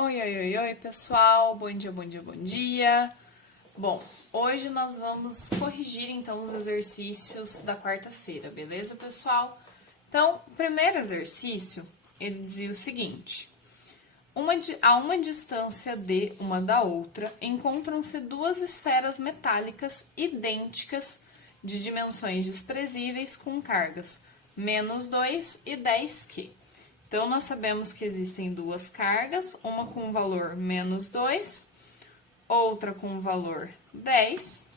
Oi, oi, oi, oi, pessoal. Bom dia, bom dia, bom dia. Bom, hoje nós vamos corrigir então os exercícios da quarta-feira, beleza, pessoal? Então, o primeiro exercício, ele dizia o seguinte: a uma distância d uma da outra, encontram-se duas esferas metálicas idênticas de dimensões desprezíveis com cargas -2 e 10 Q. Então, nós sabemos que existem duas cargas, uma com o valor -2, outra com o valor 10,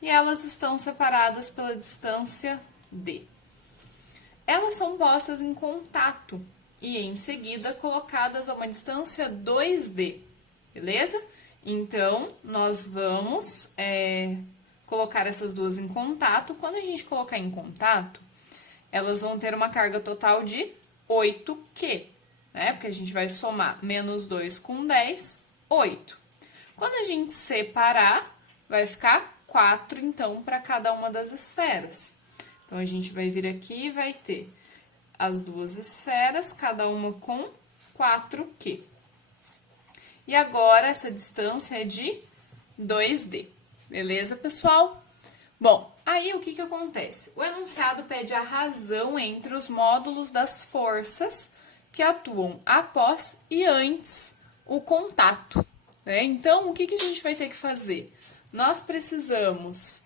e elas estão separadas pela distância d. Elas são postas em contato e, em seguida, colocadas a uma distância 2d, beleza? Então, nós vamos colocar essas duas em contato. Quando a gente colocar em contato, elas vão ter uma carga total de 8Q, né? Porque a gente vai somar -2 com 10, 8. Quando a gente separar, vai ficar 4, então, para cada uma das esferas. Então, a gente vai vir aqui e vai ter as duas esferas, cada uma com 4Q. E agora, essa distância é de 2D. Beleza, pessoal? Bom, aí o que acontece? O enunciado pede a razão entre os módulos das forças que atuam após e antes o contato, né? Então, o que a gente vai ter que fazer? Nós precisamos,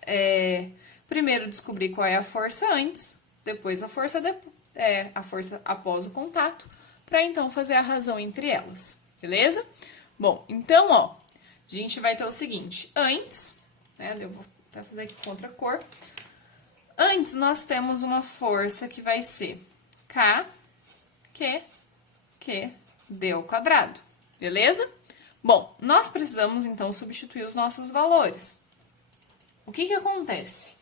primeiro, descobrir qual é a força antes, depois a força após o contato, para então fazer a razão entre elas, beleza? Bom, então, ó, a gente vai ter o seguinte: antes, né, eu vou até fazer aqui contra a cor. Antes, nós temos uma força que vai ser K, Q, D ao quadrado, beleza? Bom, nós precisamos, então, substituir os nossos valores. O que acontece?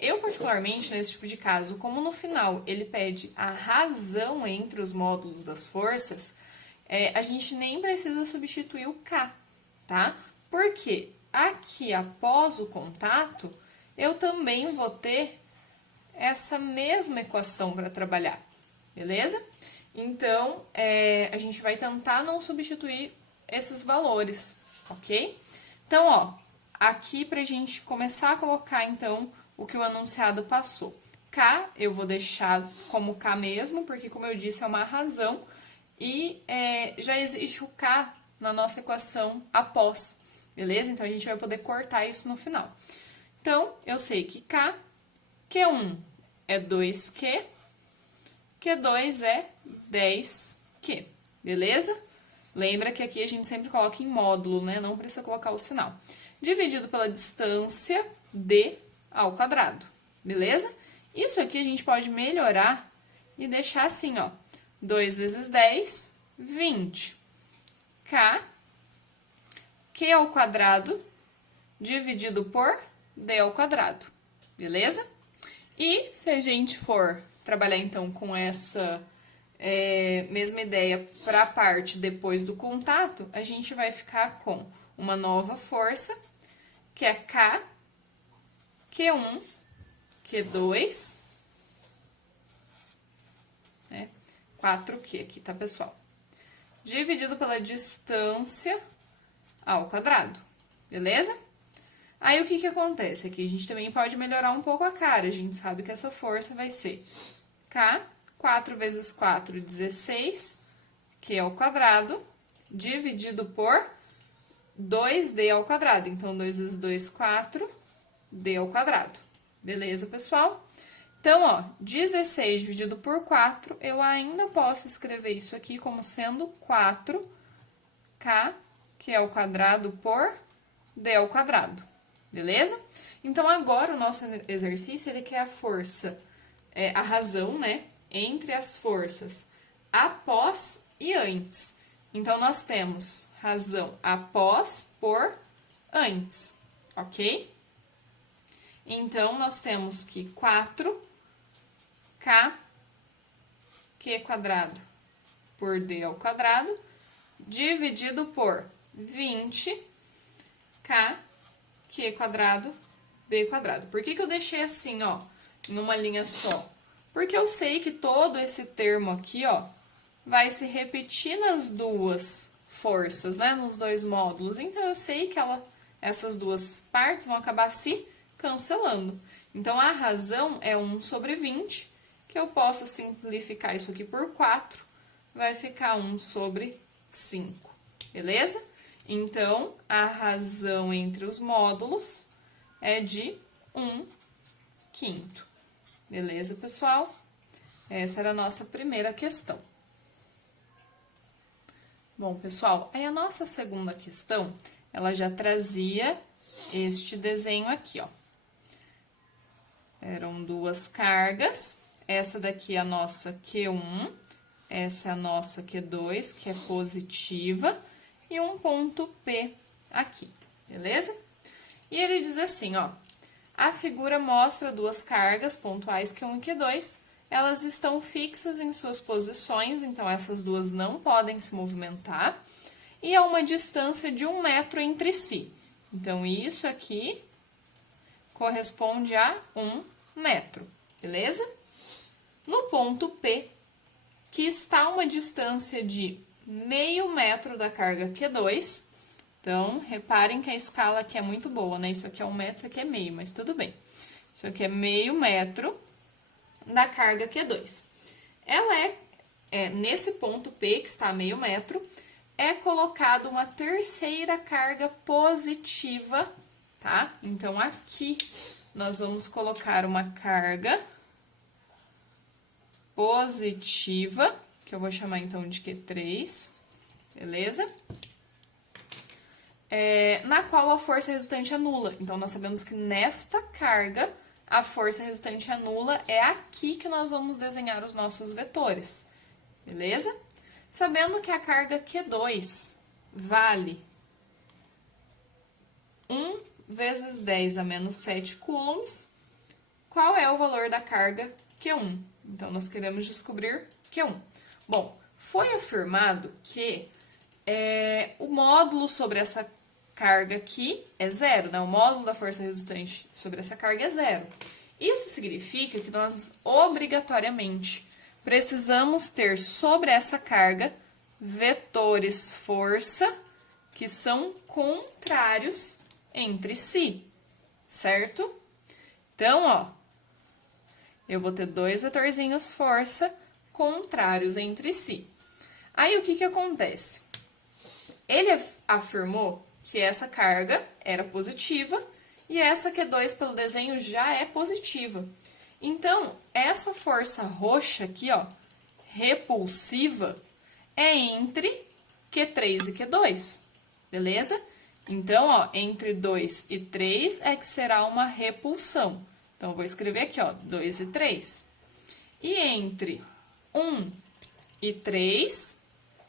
Eu, particularmente, nesse tipo de caso, como no final ele pede a razão entre os módulos das forças, a gente nem precisa substituir o K, tá? Por quê? Aqui, após o contato, eu também vou ter essa mesma equação para trabalhar, beleza? Então, a gente vai tentar não substituir esses valores, ok? Então, ó, aqui pra gente começar a colocar, então, o que o enunciado passou. K, eu vou deixar como K mesmo, porque, como eu disse, é uma razão, e já existe o K na nossa equação após, beleza? Então, a gente vai poder cortar isso no final. Então, eu sei que Q1 é 2Q, Q2 é 10Q, beleza? Lembra que aqui a gente sempre coloca em módulo, né? Não precisa colocar o sinal. Dividido pela distância d ao quadrado, beleza? Isso aqui a gente pode melhorar e deixar assim, ó. 2 vezes 10, 20. Q ao quadrado dividido por d ao quadrado, beleza? E se a gente for trabalhar, então, com essa mesma ideia para a parte depois do contato, a gente vai ficar com uma nova força, que é K, Q1, Q2, 4Q aqui, tá, pessoal? Dividido pela distância ao quadrado, beleza? Aí, o que acontece? Aqui a gente também pode melhorar um pouco a cara. A gente sabe que essa força vai ser K, 4 vezes 4, 16, Q ao quadrado, dividido por 2D ao quadrado. Então, 2 vezes 2, 4, D ao quadrado. Beleza, pessoal? Então, ó, 16 dividido por 4, eu ainda posso escrever isso aqui como sendo 4K, Q ao quadrado por D ao quadrado. Beleza? Então, agora o nosso exercício, ele quer a força, a razão, né, entre as forças após e antes. Então, nós temos razão após por antes, ok? Então, nós temos que 4K, Q quadrado por D ao quadrado, dividido por 20K, Q quadrado, D quadrado. Por que eu deixei assim, ó, em uma linha só? Porque eu sei que todo esse termo aqui, ó, vai se repetir nas duas forças, né? Nos dois módulos. Então, eu sei que essas duas partes vão acabar se cancelando. Então, a razão é 1 sobre 20, que eu posso simplificar isso aqui por 4, vai ficar 1 sobre 5, beleza? Então, a razão entre os módulos é de 1/5. Beleza, pessoal? Essa era a nossa primeira questão. Bom, pessoal, aí a nossa segunda questão, ela já trazia este desenho aqui, ó. Eram duas cargas, essa daqui é a nossa Q1, essa é a nossa Q2, que é positiva, e um ponto P aqui, beleza? E ele diz assim, ó, a figura mostra duas cargas pontuais Q1 e Q2, elas estão fixas em suas posições, então essas duas não podem se movimentar, e a uma distância de 1 metro entre si. Então, isso aqui corresponde a 1 metro, beleza? No ponto P, que está a uma distância de meio metro da carga Q2, então, reparem que a escala aqui é muito boa, né? Isso aqui é 1 metro, isso aqui é meio, mas tudo bem. Isso aqui é meio metro da carga Q2. Ela nesse ponto P, que está a meio metro, é colocada uma terceira carga positiva, tá? Então, aqui nós vamos colocar uma carga positiva, que eu vou chamar então de Q3, beleza? Na qual a força resultante é nula. Então, nós sabemos que nesta carga, a força resultante é nula, é aqui que nós vamos desenhar os nossos vetores, beleza? Sabendo que a carga Q2 vale 1 vezes 10 a menos 7 coulombs, qual é o valor da carga Q1? Então, nós queremos descobrir Q1. Bom, foi afirmado que o módulo sobre essa carga aqui é zero, né? O módulo da força resultante sobre essa carga é zero. Isso significa que nós, obrigatoriamente, precisamos ter sobre essa carga vetores força que são contrários entre si, certo? Então, ó, eu vou ter dois vetorzinhos força contrários entre si. Aí, o que que acontece? Ele afirmou que essa carga era positiva e essa Q2 pelo desenho já é positiva. Então, essa força roxa aqui, ó, repulsiva, é entre Q3 e Q2, beleza? Então, ó, entre 2 e 3 é que será uma repulsão. Então, eu vou escrever aqui, ó, 2 e 3. E entre 1 e 3,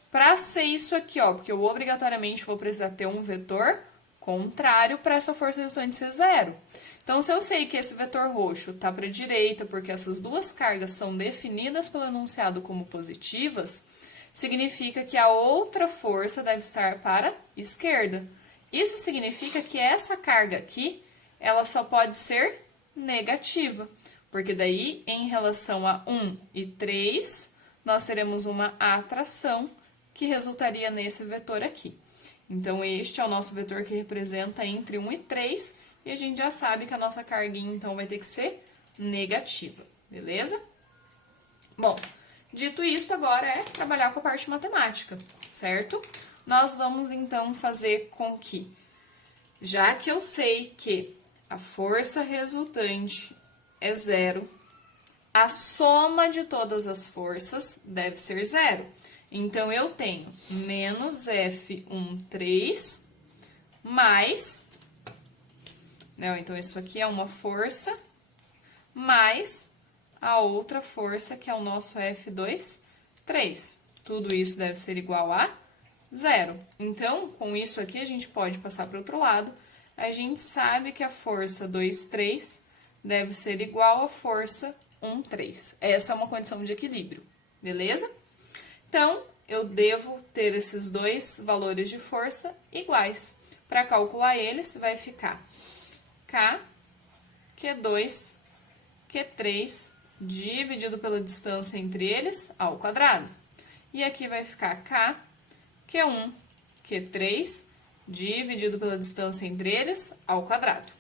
para ser isso aqui, ó, porque eu obrigatoriamente vou precisar ter um vetor contrário para essa força resultante ser zero. Então, se eu sei que esse vetor roxo está para a direita, porque essas duas cargas são definidas pelo enunciado como positivas, significa que a outra força deve estar para a esquerda. Isso significa que essa carga aqui, ela só pode ser negativa, porque daí, em relação a 1 e 3, nós teremos uma atração que resultaria nesse vetor aqui. Então, este é o nosso vetor que representa entre 1 e 3, e a gente já sabe que a nossa carguinha, então, vai ter que ser negativa, beleza? Bom, dito isso, agora é trabalhar com a parte matemática, certo? Nós vamos, então, fazer com que, já que eu sei que a força resultante é zero, a soma de todas as forças deve ser zero. Então, eu tenho menos F13 mais, né, então isso aqui é uma força, mais a outra força, que é o nosso F23. Tudo isso deve ser igual a zero. Então, com isso aqui, a gente pode passar para o outro lado. A gente sabe que a força 2,3 deve ser igual à força 1,3. Essa é uma condição de equilíbrio, beleza? Então, eu devo ter esses dois valores de força iguais. Para calcular eles, vai ficar K, Q2, Q3, dividido pela distância entre eles, ao quadrado. E aqui vai ficar K, Q1, Q3, dividido pela distância entre eles, ao quadrado.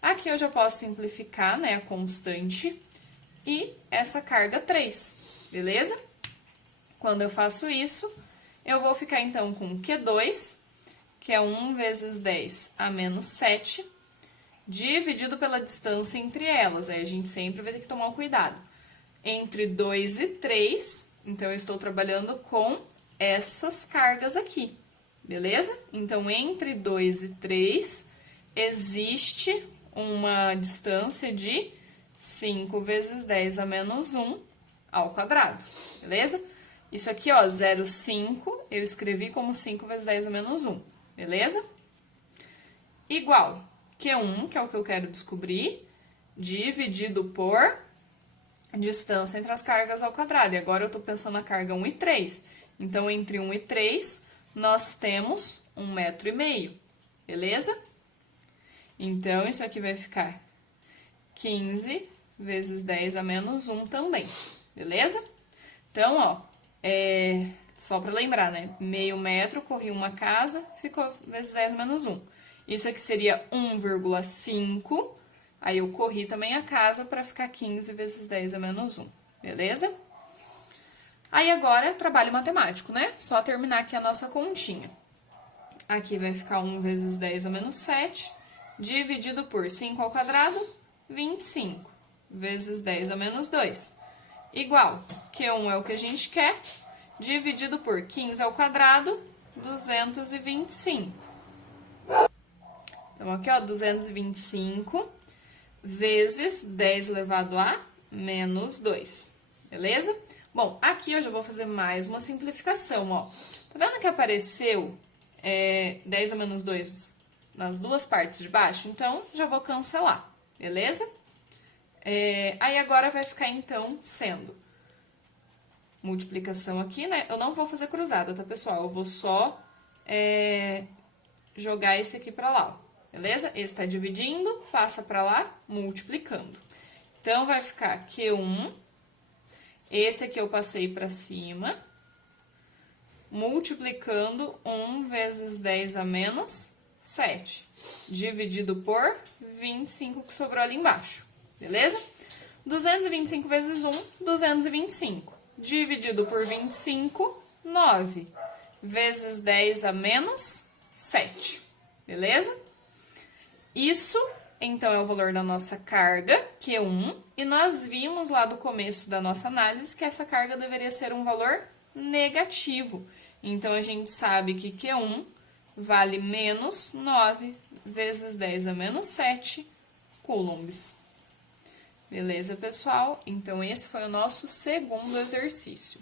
Aqui eu já posso simplificar, né, a constante e essa carga 3, beleza? Quando eu faço isso, eu vou ficar então com Q2, que é 1 vezes 10 a menos 7, dividido pela distância entre elas. Aí a gente sempre vai ter que tomar um cuidado. Entre 2 e 3, então eu estou trabalhando com essas cargas aqui, beleza? Então, entre 2 e 3, existe uma distância de 5 vezes 10 a menos 1 ao quadrado, beleza? Isso aqui, ó, 0,5, eu escrevi como 5 vezes 10 a menos 1, beleza? Igual Q1, que é o que eu quero descobrir, dividido por distância entre as cargas ao quadrado. E agora eu tô pensando na carga 1 e 3. Então, entre 1 e 3, nós temos 1,5 m, beleza? Então, isso aqui vai ficar 15 vezes 10 a menos 1 também, beleza? Então, ó, só para lembrar, né? Meio metro, corri uma casa, ficou vezes 10 a menos 1. Isso aqui seria 1,5, aí eu corri também a casa para ficar 15 vezes 10 a menos 1, beleza? Aí agora, trabalho matemático, né? Só terminar aqui a nossa continha. Aqui vai ficar 1 vezes 10 a menos 7, dividido por 5 ao quadrado, 25, vezes 10 a menos 2. Igual, Q1 é o que a gente quer, dividido por 15 ao quadrado, 225. Então, aqui, ó, 225 vezes 10 elevado a menos 2, beleza? Bom, aqui eu já vou fazer mais uma simplificação, ó. Tá vendo que apareceu 10 a menos 2 nas duas partes de baixo? Então, já vou cancelar, beleza? Aí agora vai ficar, então, sendo multiplicação aqui, né? Eu não vou fazer cruzada, tá, pessoal? Eu vou só jogar esse aqui pra lá, ó. Beleza? Esse tá dividindo, passa pra lá, multiplicando. Então, vai ficar Q1, esse aqui eu passei pra cima, multiplicando 1 vezes 10 a menos 7, dividido por 25 que sobrou ali embaixo, beleza? 225 vezes 1, 225, dividido por 25, 9, vezes 10 a menos 7, beleza? Isso, então, é o valor da nossa carga, Q1, e nós vimos lá do começo da nossa análise que essa carga deveria ser um valor negativo. Então, a gente sabe que Q1 vale menos 9 vezes 10 a menos 7 coulombs. Beleza, pessoal? Então, esse foi o nosso segundo exercício.